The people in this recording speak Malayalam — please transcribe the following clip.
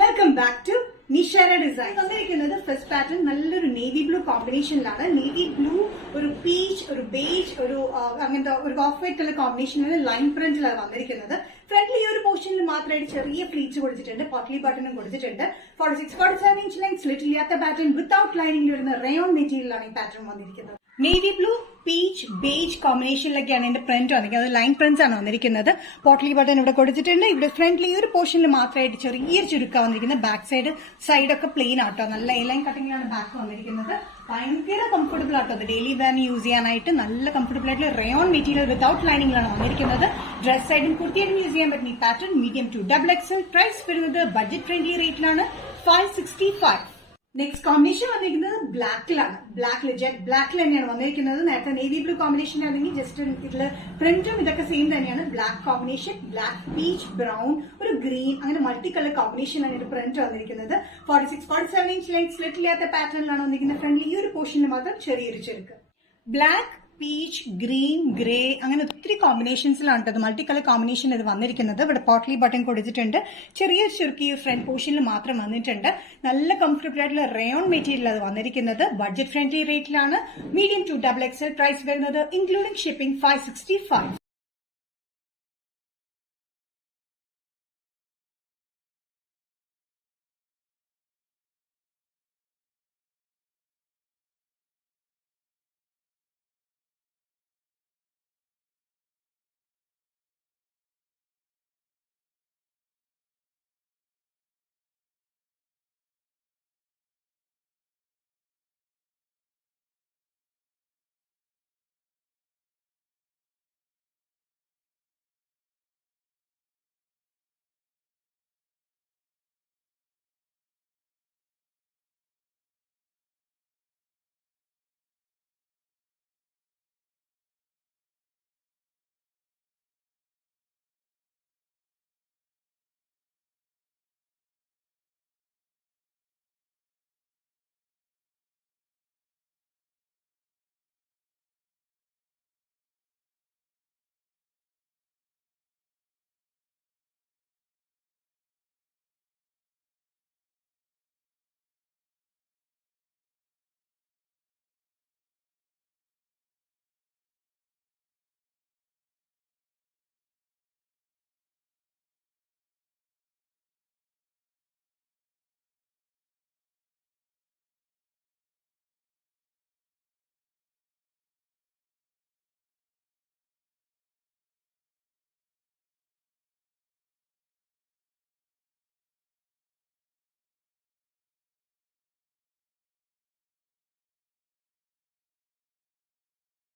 Welcome back to Nishara design. തന്നിരിക്കുന്നത് ഫസ്റ്റ് പാറ്റേൺ നല്ലൊരു നേവി ബ്ലൂ കോമ്പിനേഷനിലാണ്. നേവി ബ്ലൂ, ഒരു പീച്ച്, ഒരു ബേജ്, ഒരു അങ്ങനത്തെ ഒരു ഓഫ് വൈറ്റ് കളർ കോമ്പിനേഷനിലാണ് ലൈൻ പ്രിന്റിലാണ് വന്നിരിക്കുന്നത്. ഫ്രണ്ടിൽ ഈ ഒരു പോർഷനിൽ മാത്രമായിട്ട് ചെറിയ പ്ലീറ്റ്സ് കൊടുത്തിട്ടുണ്ട്, പോട്ട്ലി ബട്ടണും കൊടുത്തിട്ടുണ്ട്. 46-47 ഇഞ്ച് ലെങ്ത് സ്ലിറ്റ് ഇല്ലാത്ത പാറ്റേൺ വിത്തൌട്ട് ലൈനിംഗ് വരുന്ന റയോൺ മെറ്റീരിയലാണ് ഈ പാറ്റേൺ വന്നിരിക്കുന്നത്. നേവി ബ്ലൂ, പീച്ച്, ബേജ് കോമ്പിനേഷനിലൊക്കെയാണ് ഇതിന്റെ പ്രിന്റ് വന്നിരിക്കുന്നത്. ലൈൻ പ്രിന്റ്സ് ആണ് വന്നിരിക്കുന്നത്. പോട്ട്ലി ബട്ടൺ ഇവിടെ കൊടുത്തിട്ടുണ്ട്. ഇവിടെ ഫ്രണ്ടിൽ ഈ ഒരു പോർഷനിൽ മാത്രമായിട്ട് ചെറിയൊരു ചുരുക്കം വന്നിരിക്കുന്നത്. ബാക്ക് സൈഡൊക്കെ പ്ലെയിൻ ആട്ടോ. നല്ല എ ലൈൻ കട്ടിങ്ങിലാണ് ബാക്ക് വന്നിരിക്കുന്നത്. ഭയങ്കര കംഫർട്ടബിൾ ആട്ടോ. അത് ഡെയിലി വെയറിന് യൂസ് ചെയ്യാനായിട്ട് നല്ല കംഫർട്ടബിൾ ആയിട്ടുള്ള റയോൺ മെറ്റീരിയൽ വിത്തൌട്ട് ലൈനിങ്ങിലാണ് വന്നിരിക്കുന്നത്. ഡ്രസ് സൈഡും കുർത്തിയായിട്ടും യൂസ് ചെയ്യാൻ പറ്റുന്ന ഈ pattern medium to XXL. Price വരുന്നത് ബഡ്ജറ്റ് ഫ്രണ്ട്ലി റേറ്റിലാണ് 565. നെക്സ്റ്റ് കോമ്പിനേഷൻ വന്നിരിക്കുന്നത് ബ്ലാക്കിലാണ്. ജെറ്റ് ബ്ലാക്കിൽ തന്നെയാണ് വന്നിരിക്കുന്നത്. നേരത്തെ നേവി ബ്ലൂ കോമ്പിനേഷൻ ആണെങ്കിൽ ജസ്റ്റ് ഇതില് പ്രിന്റും ഇതൊക്കെ സെയിം തന്നെയാണ്. Black combination, black, peach, brown, ഒരു ഗ്രീൻ, അങ്ങനെ മൾട്ടി കളർ കോമ്പിനേഷനാണ് ഇത് പ്രിന്റ് വന്നിരിക്കുന്നത്. 46-47 ഇഞ്ച് ലെങ്ത് സ്ലിറ്റ് ഇല്ലാത്ത പാറ്റേണിലാണ് വന്നിരിക്കുന്നത്. ഫ്രണ്ടിൽ ഈ ഒരു പോർഷനിൽ മാത്രം ചെറിയൊരു ചെറുക്ക്. ബ്ലാക്ക്, പീച്ച്, ഗ്രീൻ, ഗ്രേ, അങ്ങനെ ഒത്തിരി കോമ്പിനേഷൻസിലാണ് ഇത് മൾട്ടി കളർ കോമ്പിനേഷൻ ഇത് വന്നിരിക്കുന്നത്. ഇവിടെ പോട്ട്ലി ബട്ടൺ കൊടുത്തിട്ടുണ്ട്. ചെറിയൊരു ചുരുക്കി ഫ്രണ്ട് പോർഷനിൽ മാത്രം വന്നിട്ടുണ്ട്. നല്ല കംഫർട്ടബിൾ ആയിട്ടുള്ള റയോൺ മെറ്റീരിയൽ അത് വന്നിരിക്കുന്നത്. ബഡ്ജറ്റ് ഫ്രണ്ട്ലി റേറ്റിലാണ് മീഡിയം ടു XXL. പ്രൈസ് വരുന്നത് ഇൻക്ലൂഡിംഗ് ഷിപ്പിംഗ് 565.